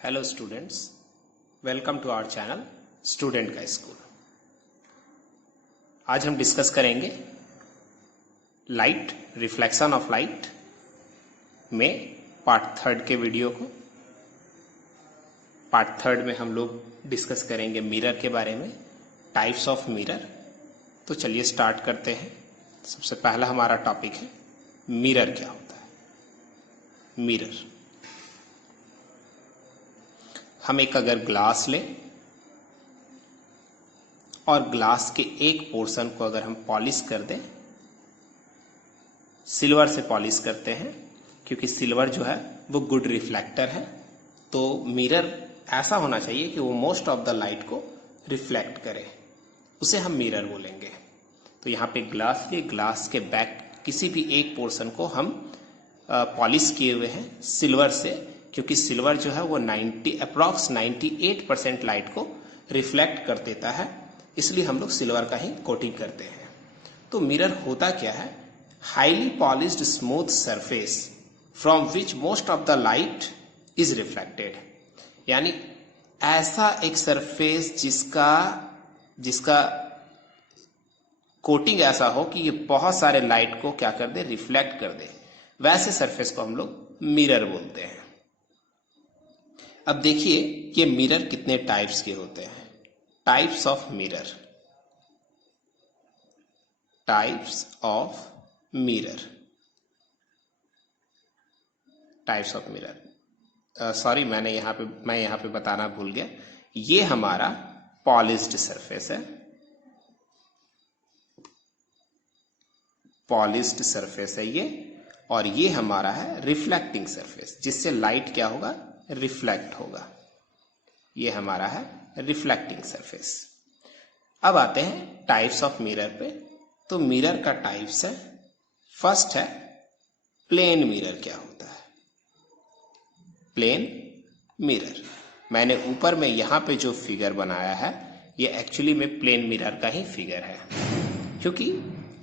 Hello students, welcome to our channel student का school. आज हम डिस्कस करेंगे लाइट, रिफ्लेक्शन ऑफ लाइट में पार्ट थर्ड के वीडियो को। पार्ट थर्ड में हम लोग डिस्कस करेंगे मिरर के बारे में, टाइप्स ऑफ मिरर। तो चलिए स्टार्ट करते हैं। सबसे पहला हमारा टॉपिक है मिरर। क्या होता है मिरर? हम एक अगर ग्लास लें और ग्लास के एक पोर्शन को अगर हम पॉलिश कर दें, सिल्वर से पॉलिश करते हैं क्योंकि सिल्वर जो है वो गुड रिफ्लेक्टर है। तो मिरर ऐसा होना चाहिए कि वो मोस्ट ऑफ द लाइट को रिफ्लेक्ट करे, उसे हम मिरर बोलेंगे। तो यहाँ पे ग्लास लिए, ग्लास के बैक किसी भी एक पोर्शन को हम पॉलिश किए हुए हैं सिल्वर से, क्योंकि सिल्वर जो है वो 98% लाइट को रिफ्लेक्ट कर देता है, इसलिए हम लोग सिल्वर का ही कोटिंग करते हैं। तो मिरर होता क्या है? Highly polished smooth surface from which most of the light is reflected. यानी ऐसा एक सरफेस जिसका कोटिंग ऐसा हो कि ये बहुत सारे लाइट को क्या कर दे, रिफ्लेक्ट कर दे, वैसे सरफेस को हम लोग मिरर बोलते हैं। अब देखिए ये मिरर कितने टाइप्स के होते हैं। Types of mirror, types of mirror, types of mirror. Sorry, मैं यहाँ पे बताना भूल गया। ये हमारा पॉलिश्ड सरफेस है, पॉलिश्ड सरफेस है ये, और ये हमारा है रिफ्लेक्टिंग सरफेस, जिससे लाइट क्या होगा, रिफ्लेक्ट होगा। ये हमारा है रिफ्लेक्टिंग सरफेस। अब आते हैं टाइप्स ऑफ मिरर पे। तो मिरर का टाइप्स है, फर्स्ट है प्लेन मिरर। क्या होता है प्लेन मिरर? मैंने ऊपर में यहां पे जो फिगर बनाया है ये एक्चुअली में प्लेन मिरर का ही फिगर है, क्योंकि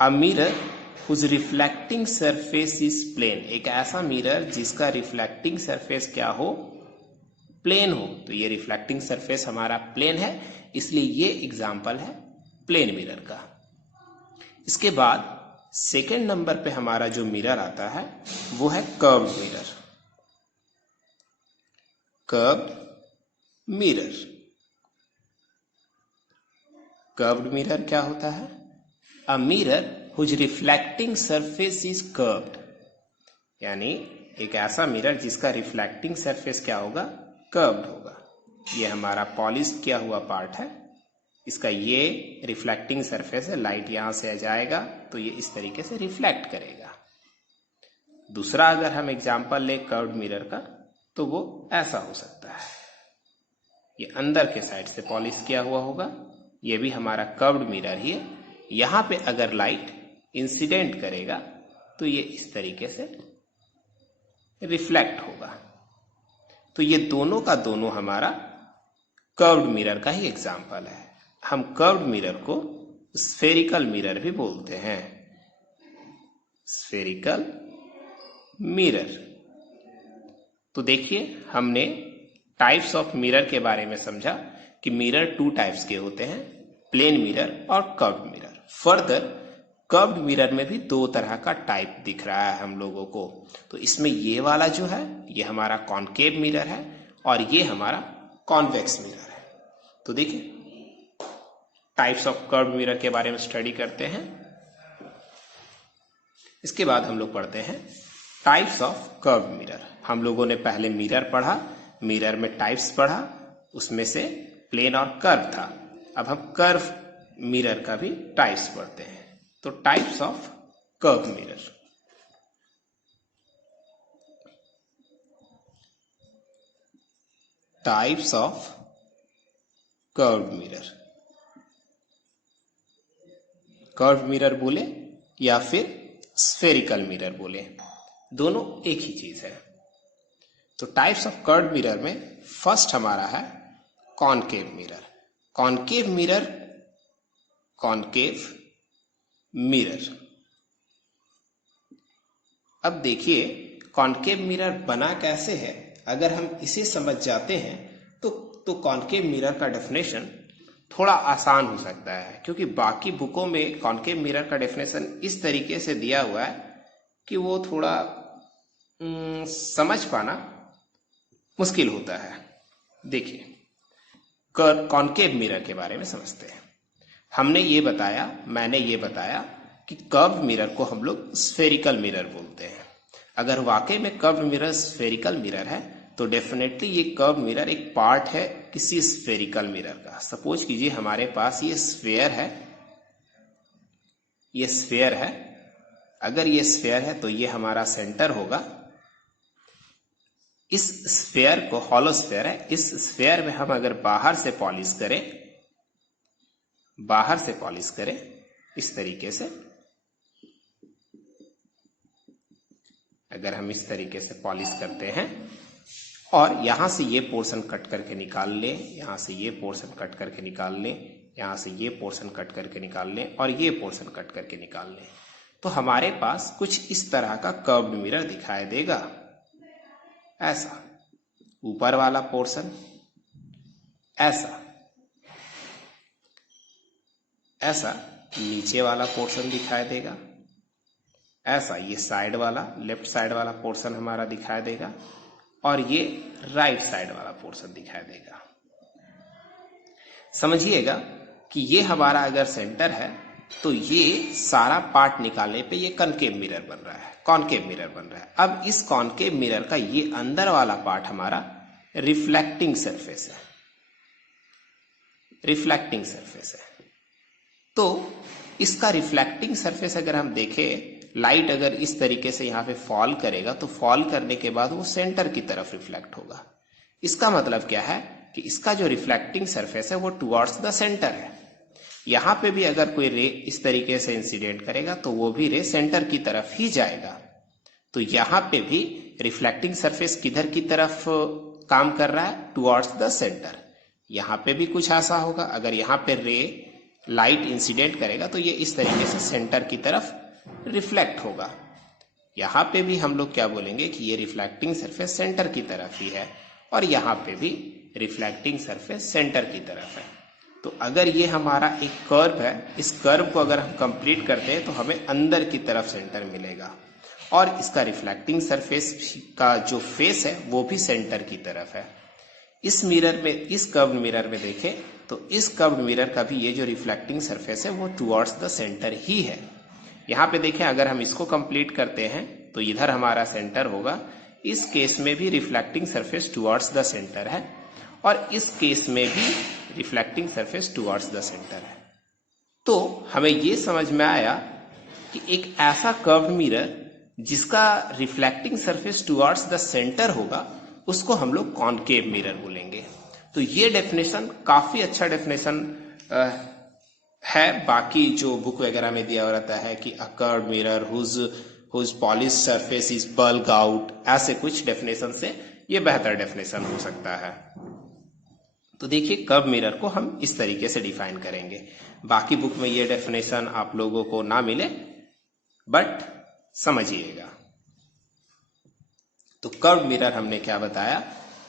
a mirror whose reflecting surface is plane, एक ऐसा मिरर जिसका रिफ्लेक्टिंग सरफेस क्या हो, प्लेन हो। तो ये रिफ्लेक्टिंग सरफेस हमारा प्लेन है, इसलिए ये एग्जाम्पल है प्लेन मिरर का। इसके बाद सेकेंड नंबर पे हमारा जो मिरर आता है वो है curved mirror. Curved mirror, curved mirror क्या होता है? अ mirror whose reflecting surface is curved, यानी एक ऐसा मिरर जिसका रिफ्लेक्टिंग सरफेस क्या होगा, कर्व्ड होगा। ये हमारा पॉलिश किया हुआ पार्ट है, इसका ये रिफ्लेक्टिंग सरफेस है। लाइट यहां से आ जाएगा तो ये इस तरीके से रिफ्लेक्ट करेगा। दूसरा अगर हम एग्जांपल ले कर्व्ड मिरर का, तो वो ऐसा हो सकता है, ये अंदर के साइड से पॉलिश किया हुआ होगा, ये भी हमारा कर्व्ड मिरर ही है। यहां पे अगर लाइट इंसिडेंट करेगा तो ये इस तरीके से रिफ्लेक्ट होगा। तो ये दोनों का दोनों हमारा कर्व्ड मिरर का ही एग्जांपल है। हम कर्व्ड मिरर को स्फेरिकल मिरर भी बोलते हैं, स्फेरिकल मिरर। तो देखिए हमने टाइप्स ऑफ मिरर के बारे में समझा कि मिरर टू टाइप्स के होते हैं, प्लेन मिरर और curved mirror. Further curved mirror में भी दो तरह का टाइप दिख रहा है हम लोगों को। तो इसमें ये वाला जो है ये हमारा कॉनकेव मिरर है और ये हमारा कॉन्वेक्स मिरर है। तो देखिए टाइप्स ऑफ कर्व्ड मिरर के बारे में स्टडी करते हैं। इसके बाद हम लोग पढ़ते हैं टाइप्स ऑफ कर्व्ड मिरर। हम लोगों ने पहले मिरर पढ़ा, मिरर में टाइप्स पढ़ा, उसमें से प्लेन और कर्व था। अब हम कर्व मिरर का भी टाइप्स पढ़ते हैं। तो types of curve mirror, types of curve mirror, curve mirror बोले या फिर स्फेरिकल मिरर बोले, दोनों एक ही चीज है। तो टाइप्स ऑफ कर्व मिरर में फर्स्ट हमारा है concave mirror. Concave mirror, concave mirror. अब देखिए कॉनकेव मिरर बना कैसे है, अगर हम इसे समझ जाते हैं तो कॉनकेव मिरर का डेफिनेशन थोड़ा आसान हो सकता है, क्योंकि बाकी बुकों में कॉनकेव मिरर का डेफिनेशन इस तरीके से दिया हुआ है कि वो थोड़ा समझ पाना मुश्किल होता है। देखिए, कॉनकेव मिरर के बारे में समझते हैं। मैंने ये बताया कि कर्व मिरर को हम लोग स्फेरिकल मिरर बोलते हैं। अगर वाकई में कर्व मिरर स्फेरिकल मिरर है तो डेफिनेटली ये कर्व मिरर एक पार्ट है किसी स्फेरिकल मिरर का। सपोज कीजिए हमारे पास ये स्फेयर है, अगर ये स्फेयर है तो ये हमारा सेंटर होगा। इस स्फेयर को, हॉलो स्फेयर है, इस स्फेयर में हम अगर बाहर से पॉलिश करें इस तरीके से, अगर हम इस तरीके से पॉलिश करते हैं और यहां से ये पोर्शन कट करके निकाल लें, यहां से ये पोर्शन कट करके निकाल लें, यहां से ये पोर्शन कट करके निकाल लें और ये पोर्शन कट करके निकाल लें, तो हमारे पास कुछ इस तरह का कर्व्ड मिरर दिखाई देगा। ऐसा ऊपर वाला पोर्शन, ऐसा नीचे वाला पोर्शन दिखाई देगा, ऐसा ये साइड वाला, लेफ्ट साइड वाला पोर्शन हमारा दिखाई देगा और ये राइट साइड वाला पोर्शन दिखाई देगा। समझिएगा कि ये हमारा अगर सेंटर है तो ये सारा पार्ट निकालने पे ये कॉनकेव मिरर बन रहा है, कॉनकेव मिरर बन रहा है। अब इस कॉनकेव मिरर का ये अंदर वाला पार्ट हमारा रिफ्लेक्टिंग सरफेस है, रिफ्लेक्टिंग सरफेस है। तो इसका रिफ्लेक्टिंग सरफेस अगर हम देखें, लाइट अगर इस तरीके से यहां पे फॉल करेगा तो फॉल करने के बाद वो सेंटर की तरफ रिफ्लेक्ट होगा। इसका मतलब क्या है कि इसका जो रिफ्लेक्टिंग सरफेस है वो टुवर्ड्स द सेंटर है। यहां पे भी अगर कोई रे इस तरीके से इंसिडेंट करेगा तो वो भी रे सेंटर की तरफ ही जाएगा। तो यहां पे भी रिफ्लेक्टिंग सरफेस किधर की तरफ काम कर रहा है? Towards the centre. यहां पे भी कुछ ऐसा होगा, अगर यहां पे रे लाइट इंसिडेंट करेगा तो ये इस तरीके से सेंटर की तरफ रिफ्लेक्ट होगा। यहां पे भी हम लोग क्या बोलेंगे कि ये रिफ्लेक्टिंग सरफेस सेंटर की तरफ ही है और यहां पे भी रिफ्लेक्टिंग सरफेस सेंटर की तरफ है। तो अगर ये हमारा एक कर्व है, इस कर्व को अगर हम कंप्लीट करते हैं तो हमें अंदर की तरफ सेंटर मिलेगा और इसका रिफ्लेक्टिंग सरफेस का जो फेस है वो भी सेंटर की तरफ है। इस मिरर में, इस कर्व्ड मिरर में देखें तो इस कर्व्ड मिरर का भी ये जो रिफ्लेक्टिंग सरफेस है वो टुवर्ड्स द सेंटर ही है। यहां पे देखें, अगर हम इसको कंप्लीट करते हैं तो इधर हमारा सेंटर होगा। इस केस में भी reflecting surface towards the centre है और इस केस में भी reflecting surface towards the centre है। तो हमें ये समझ में आया कि एक ऐसा कर्व्ड मिरर जिसका reflecting surface towards the centre होगा उसको हम लोग कॉनकेव मिरर बोलेंगे। तो ये डेफिनेशन काफी अच्छा डेफिनेशन है। बाकी जो बुक वगैरह में दिया रहता है कि a curved mirror whose polish surface is bulk out, ऐसे कुछ डेफिनेशन से ये बेहतर डेफिनेशन हो सकता है। तो देखिए, कर्व मिरर को हम इस तरीके से डिफाइन करेंगे। बाकी बुक में ये डेफिनेशन आप लोगों को ना मिले, बट समझिएगा। तो कर्व मिरर हमने क्या बताया?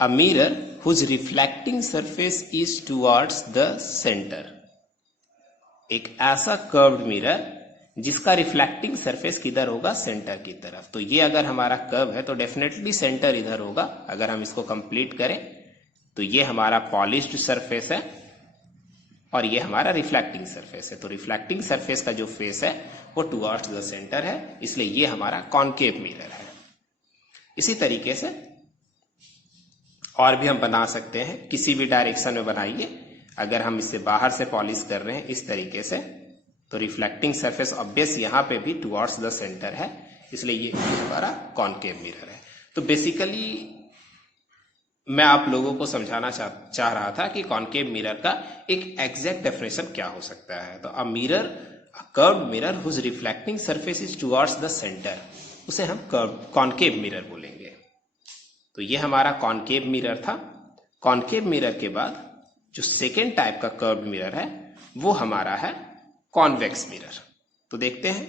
A mirror whose reflecting surface is towards the centre. एक ऐसा कर्व्ड मिरर जिसका रिफ्लेक्टिंग सरफेस किधर होगा? सेंटर की तरफ। तो ये अगर हमारा कर्व है तो डेफिनेटली सेंटर इधर होगा। अगर हम इसको कंप्लीट करें तो ये हमारा पॉलिश्ड सरफेस है और ये हमारा रिफ्लेक्टिंग सरफेस है। तो रिफ्लेक्टिंग सरफेस का जो फेस है वो टुवर्ड्स द सेंटर है, इसलिए ये हमारा कॉनकेव मिरर है। इसी तरीके से और भी हम बना सकते हैं, किसी भी डायरेक्शन में बनाइए। अगर हम इससे बाहर से पॉलिश कर रहे हैं इस तरीके से तो रिफ्लेक्टिंग सरफेस ऑब्वियस यहां पे भी टुवर्ड्स द सेंटर है, इसलिए ये हमारा कॉनकेव मिरर है। तो बेसिकली मैं आप लोगों को समझाना चाह रहा था कि कॉनकेव मिरर का एक एग्जैक्ट डेफिनेशन क्या हो सकता है। तो a mirror, a curved mirror whose reflecting surface is towards the centre, उसे हम कॉनकेव मिरर बोलेंगे। तो ये हमारा कॉनकेव मिरर था। कॉनकेव मिरर के बाद जो सेकेंड टाइप का कर्व्ड मिरर है वो हमारा है कॉन्वेक्स मिरर। तो देखते हैं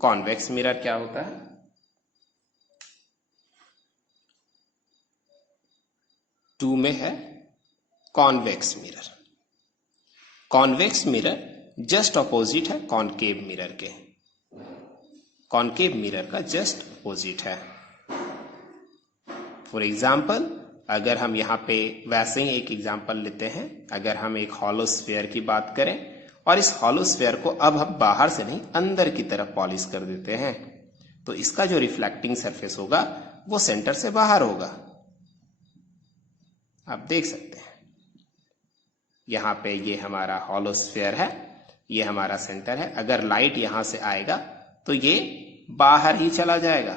कॉन्वेक्स मिरर क्या होता है। 2 में है convex mirror. Convex mirror just opposite है कॉनकेव मिरर के, कॉनकेव मिरर का जस्ट अपोजिट है। फॉर एग्जाम्पल, अगर हम यहाँ पे वैसे ही एक एग्जाम्पल लेते हैं, अगर हम एक हॉलो स्फीयर की बात करें और इस हॉलो स्फीयर को अब हम बाहर से नहीं अंदर की तरफ पॉलिश कर देते हैं, तो इसका जो रिफ्लेक्टिंग सरफेस होगा वो सेंटर से बाहर होगा। आप देख सकते हैं यहाँ पे ये हमारा हॉलो स्फीयर है, ये हमारा सेंटर है। अगर लाइट यहां से आएगा तो ये बाहर ही चला जाएगा,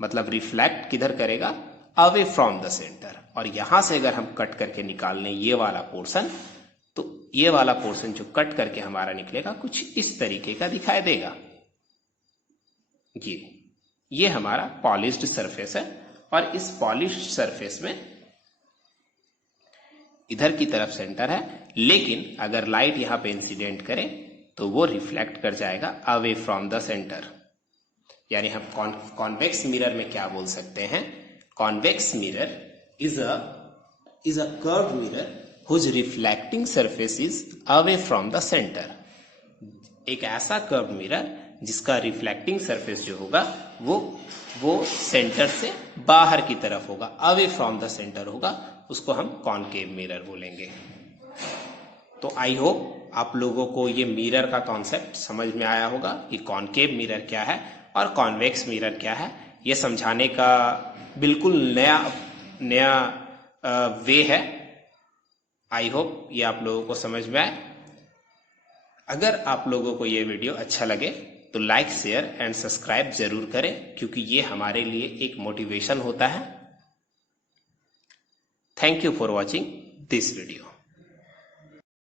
मतलब रिफ्लेक्ट किधर करेगा, अवे फ्रॉम द सेंटर। और यहां से अगर हम कट करके निकाल लें ये वाला पोर्शन, तो ये वाला पोर्शन जो कट करके हमारा निकलेगा कुछ इस तरीके का दिखाई देगा। ये हमारा पॉलिश्ड सरफेस है और इस पॉलिश्ड सरफेस में इधर की तरफ सेंटर है, लेकिन अगर लाइट यहां पे इंसिडेंट करे तो वो रिफ्लेक्ट कर जाएगा अवे फ्रॉम द सेंटर। यानी हम कॉन्वेक्स मिरर में क्या बोल सकते हैं, convex mirror is a curved mirror whose reflecting surface is away from the centre. एक ऐसा कर्व्ड मिरर जिसका रिफ्लेक्टिंग सरफेस जो होगा वो सेंटर से बाहर की तरफ होगा, अवे फ्रॉम द सेंटर होगा, उसको हम कॉनकेव मिरर बोलेंगे। तो आई होप आप लोगों को ये मिरर का कॉन्सेप्ट समझ में आया होगा कि कॉनकेव मिरर क्या है और कॉन्वेक्स मिरर क्या है। ये समझाने का बिल्कुल नया वे है। आई होप ये आप लोगों को समझ में आए। अगर आप लोगों को ये वीडियो अच्छा लगे तो लाइक, शेयर एंड सब्सक्राइब जरूर करें, क्योंकि ये हमारे लिए एक मोटिवेशन होता है। Thank you for watching this video.